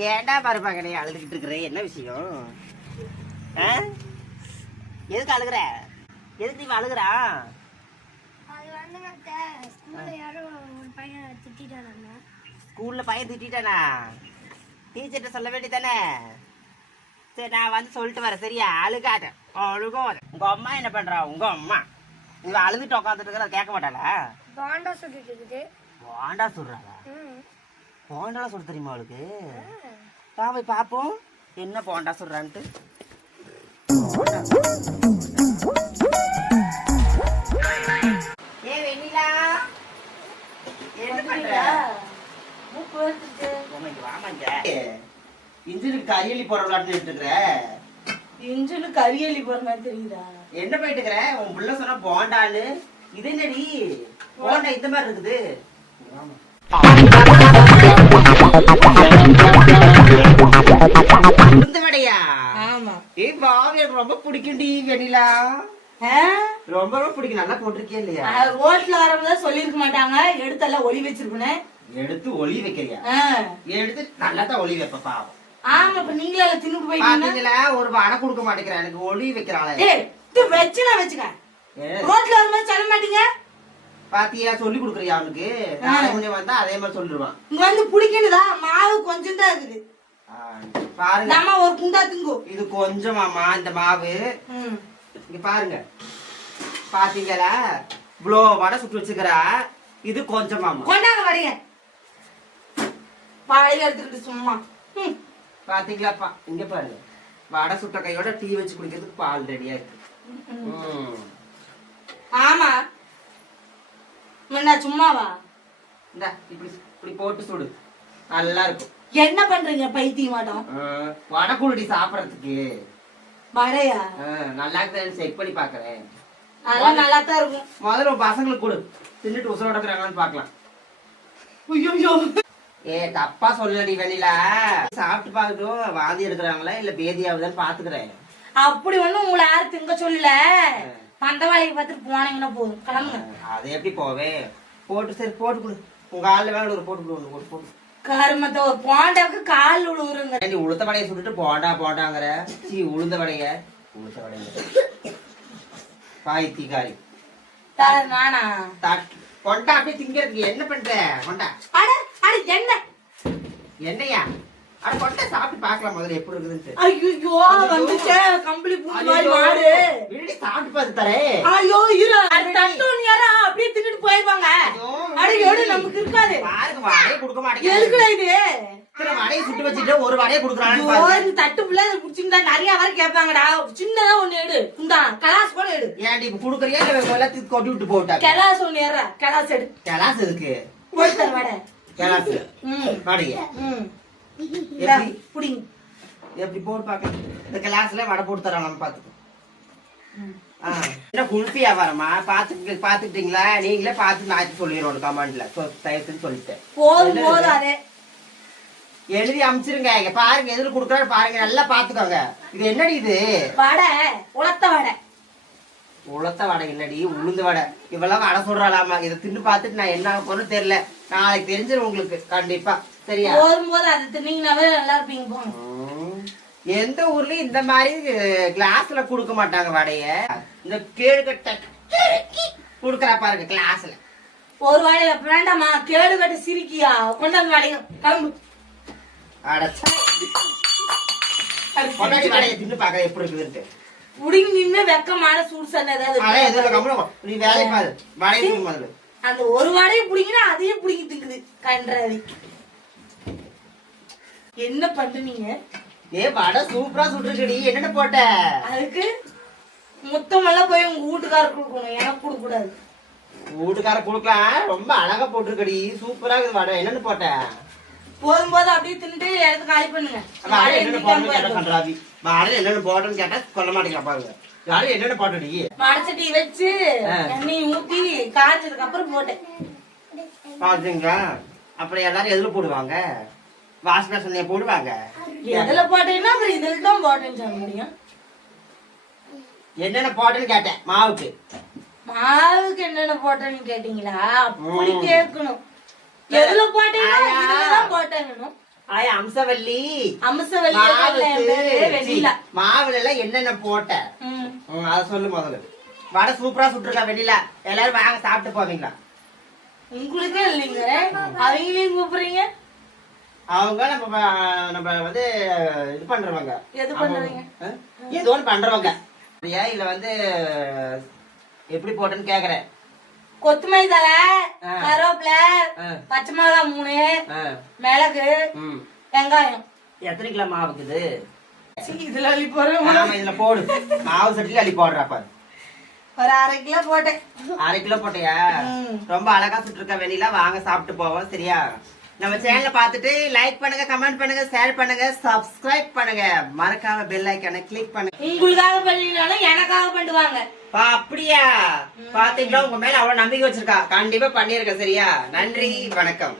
ஏன்டா பாருப்பா கிடையாது அழுதுகிட்டு இருக்கிற? என்ன விஷயம்? எதுக்கு அழுகுற? எதுக்கு நீ அழுகுறா? ஸ்கூல்ல பையன் திட்டானா? டீச்சர்கிட்ட சொல்ல வேண்டியதானே? சரி, நான் வந்து சொல்லிட்டு வரேன். சரியா? அழுகாத, அழுகாத. உங்க அம்மா என்ன பண்றா? உங்க அம்மா இவ அழுதுட்டு உட்காந்துட்டு இருக்கிற கேட்க மாட்டாளா? போண்டா சுட்டுட்டு இருக்குது. போண்டா சுடுறாளா? போண்டாலாம் சுட தெரியுமா அவளுக்கு? போய் பாப்போம் என்ன போண்டா சுடுறான்ட்டு. ஏ வெண்ணிலா, என்ன பண்ற? இன்ஜினுக்கு கரியலி போற விளையாட்டு இருக்கிற. இன்ஜினுக்கு கரியலி போற மாதிரி தெரியுதா? என்ன போயிட்டு இருக்கிற? உன் பிள்ளை சொன்னா போண்டான்னு. இது என்னடி போண்டா இந்த மாதிரி இருக்குது? உளுந்தவடையா? ஆமா. ஏய் பாவி, எனக்கு ரொம்ப பிடிக்கும்டி வெண்ணிலா. ரொம்ப ரொம்ப பிடிக்கும். நல்லா போட்டிருக்கே இல்லையா? ரோட்ல வரவங்க சொல்லிருக்க மாட்டாங்க. எடுத்து எல்லாம் ஒளி வச்சிருப்பேன். எடுத்து ஒளி வைக்கிறியா? எடுத்து நல்லா தான் ஒளி வைப்ப பாவம். ஆமா, இப்ப நீங்களே தின்னுட்டு போயிட்டீங்களா? ஒரு வடை கொடுக்க மாட்டேங்கிறேன். எனக்கு ஒளி வைக்கிறாளே. வச்சு நான் வச்சுக்க. ரோட்ல வரும்போது சொல்ல மாட்டீங்க. பாத்தியா, சொல்லி கொடுக்குறியா அவனுக்கு? நாளை கொஞ்சம் வந்தா அதே மாதிரி சொல்லிடுவான். இங்க வந்து புடிக்கணுதா? மாவு கொஞ்சம் தான் இருக்குது பாருங்க. நம்ம ஒரு குண்டா திங்கு. இது கொஞ்சமாமா இந்த மாவு. இங்க பாருங்க, பாத்தீங்களா? இவ்வளோ வடை சுட்டு வச்சுக்கிறா. இது கொஞ்சமாமா. கொண்டாங்க வடைங்க. பாலையில எடுத்துக்கிட்டு சும்மா. பாத்தீங்களாப்பா? இங்க பாருங்க, வடை சுட்ட கையோட டீ வச்சு குடிக்கிறதுக்கு பால் ரெடியா இருக்கு. ஆமா, முன்ன சும்மாவா? இந்த இப்படி இப்படி போட்டு சுடு, நல்லா இருக்கும். என்ன பண்றீங்க பைத்தியமாட்டம்? வடை குருடி சாப்பிடறதுக்கு. வடையா? நல்லா இருக்குன்னு செக் பண்ணி பாக்குறேன். அதெல்லாம் நல்லா தான் இருக்கும். முதல்ல பசங்களுக்கு கொடு, தின்னுட்டு உசுரோட இருக்கிறாங்கன்னு பாக்கலாம். ஐயோ, ஏ தப்பா சொல்லடி வெண்ணிலா. சாப்பிட்டு பாக்கட்டும், வாந்தி எடுக்கிறாங்களா இல்ல பேதியாவதுன்னு பாத்துக்கிறேன். அப்படி ஒண்ணும் உங்களை யாரும் திங்க சொல்லல. பந்தவாளிக்கு பார்த்துட்டு போனீங்கன்னா போதும், கிளம்புங்க. அது எப்படி போவேன்? போட்டு சரி போட்டு கொடு. உங்க ஆள்ல வேலை ஒரு போட்டு கொடு. ஒரு போட்டு கருமத்தை ஒரு போண்டாவுக்கு கால் விழுவுருங்க. நீ உளுத்த வடையை சுட்டுட்டு போண்டா போண்டாங்கிற. சீ, உளுந்த வடைய உளுத்த வடைய பாய்த்திகாரி நானா கொண்டா அப்படியே திங்கிறதுக்கு என்ன பண்ற? கொண்டா. அட அட என்ன என்னையா? அட கொண்டா சாப்பிட்டு பாக்கலாம் முதல்ல எப்படி இருக்குதுன்னு. ஐயோ, வந்துச்சே கம்பளி பூண்டு மாதிரி மாடு. வீடு சாப்பிட்டு பார்த்து தரேன். ஐயோ இரு, தட்டோன் யாரா அப்படியே தின்னுட்டு போயிருவாங்க. அட எடு, நமக்கு இருக்காது. பாருங்க, வடையை கொடுக்க மாட்டேங்க. எதுக்குடா இது? இத்தனை வடையை சுட்டு வச்சுட்டு ஒரு வடையை கொடுக்குறான்னு ஐயோ, இந்த தட்டு புள்ள குடிச்சிருந்தா நிறைய வரை கேட்பாங்கடா. சின்னதா ஒண்ணு எடு. குண்டா கலாஸ் கூட எடு. ஏன்டி இப்ப குடுக்குறியா இல்ல எல்லாத்தையும் கொட்டி விட்டு போட்டா? கலாஸ் ஒண்ணு ஏறா. கலாஸ் எடு. கலாஸ் எதுக்கு? போய் தர வடை. கலாஸ் வடையா? புடிங்க. எப்படி போட்டு பாக்கலாம்? இந்த கிளாஸ்ல வடை போட்டு தரோம், நம்ம பாத்துக்கோ. என்ன குல்ஃபி வியாபாரமா? பாத்துக்கிட்டீங்களா? நீங்களே பார்த்து மாத்தி சொல்லிடுவோம் கமெண்ட்ல. தயவுன்னு சொல்லிட்டேன். போதும் போதும், அதே எழுதி அமிச்சிருங்க. இங்க பாருங்க, எதுல குடுக்கறாரு பாருங்க, நல்லா பாத்துக்கோங்க. இது என்னடி? இது வடை, உலத்த வடை. உலத்த வடை இல்லடி, உளுந்து வடை. இவ்வளவு வடை சொல்றாளாமா. இதை தின்னு பாத்துட்டு நான் என்ன போறேன்னு தெரியல. நாளைக்கு தெரிஞ்சிடும் உங்களுக்கு கண்டிப்பா. சரியா? போதும்போது அதை தின்னீங்கன்னாவே நல்லா இருப்பீங்க. போங்க. எந்த ஊர்லயும் இந்த மாதிரி கிளாஸ்ல குடுக்க மாட்டாங்க வடைய. இந்த கேடுகட்ட குடுக்கறா பாருங்க கிளாஸ்ல. ஒரு வடை வேண்டாமா? கேடுகட்ட சிரிக்கியா? கொண்டாந்து வடைங்க கிளம்பு. அடச்சா, வடையை தின்னு பாக்க எப்படி இருக்குதுன்ட்டு. புடிங்கி நின்னு வெக்கமான சூழ்சன் ஏதாவது. நீ வேலை பாரு, வடையை தின்னு முதல்ல. அந்த ஒரு வடையை புடிங்கினா அதையும் புடிங்கி திங்குது கன்றாதி. என்ன பண்ணுவீங்க? ஏ வடை சூப்பரா சுட்டுருக்கடி. என்னென்ன போட்ட? அதுக்கு மொத்தமெல்லாம் போய் உங்க வீட்டுக்காரர் கொடுக்கணும், எனக்கு கொடுக்க கூடாது. வீட்டுக்கார கொடுக்கலாம். ரொம்ப அழகா போட்டிருக்கடி, சூப்பரா இருக்குது வடை. என்னென்ன போட்ட? போதும் போது அப்படியே தின்னுட்டு எடுத்து காலி பண்ணுங்க. வடை என்னென்ன போட்டேன்னு கேட்டா கன்றாவி. வடை என்னென்ன போட்டேன்னு கேட்டா சொல்ல மாட்டேங்க பாருங்க. வடை என்னென்ன போட்டடி? வடைச்சட்டி வச்சு எண்ணெய் ஊத்தி காய்ச்சதுக்கு அப்புறம் போட்டேன். பாத்தீங்களா? அப்புறம் எல்லாரும் எதுல போடுவாங்க? வாஷ் பேஷன்ல போடுவாங்க. எதுல போட்டீங்கன்னா அப்புறம் இதுல தான் போட்டேன்னு சொல்ல முடியும். என்னென்ன போட்டேன்னு கேட்டேன். மாவுக்கு மாவுக்கு என்னென்ன போட்டேன்னு கேட்டீங்களா? அப்படி கேட்கணும். எதுல போட்டீங்கன்னா இதுல தான் போட்டேன்னு. ஆயா அம்சவல்லி அம்சவல்லி வெண்ணிலா. மாவுல எல்லாம் என்னென்ன போட்ட அத சொல்லு முதல்ல. வடை சூப்பரா சுட்டுருக்கா வெண்ணிலா. எல்லாரும் வாங்க சாப்பிட்டு போவீங்களா? உங்களுக்கே இல்லைங்க, அவங்களையும் கூப்பிடுறீங்க. அவங்க நம்ம வந்து இது பண்றவங்க. எது பண்றீங்க? ஏதோ ஒண்ணு பண்றவங்க. இல்ல வந்து எப்படி போட்டேன்னு கேக்குறேன். கொத்தமல்லி தழை, கருவேப்பிலை, பச்சை மிளகா 3, மிளகு, வெங்காயம். எத்தனை கிலோ மாவுக்குது? இதுல அள்ளி போடுறேன். இதுல போடு. மாவு சட்டில அள்ளி போடுறப்ப ஒரு 1/2 கிலோ போட்டேன். 1/2 கிலோ போட்டியா? ரொம்ப அழகா சுட்டுருக்க வெண்ணிலா. வாங்க சாப்பிட்டு போவோம். சரியா? நம்ம சேனலை பார்த்துட்டு லைக் பண்ணுங்க, கமெண்ட் பண்ணுங்க, ஷேர் பண்ணுங்க, சப்ஸ்கிரைப் பண்ணுங்க. மறக்காம பெல் ஐகானை கிளிக் பண்ணுங்க. உங்களுக்காக பண்ணினாலும் எனக்காக பண்ணுவாங்க. அப்படியா? பாத்தீங்களா? உங்க மேல அவ்வளவு நம்பிக்கை வச்சிருக்கா. கண்டிப்பா பண்ணிருக்க. சரியா? நன்றி, வணக்கம்.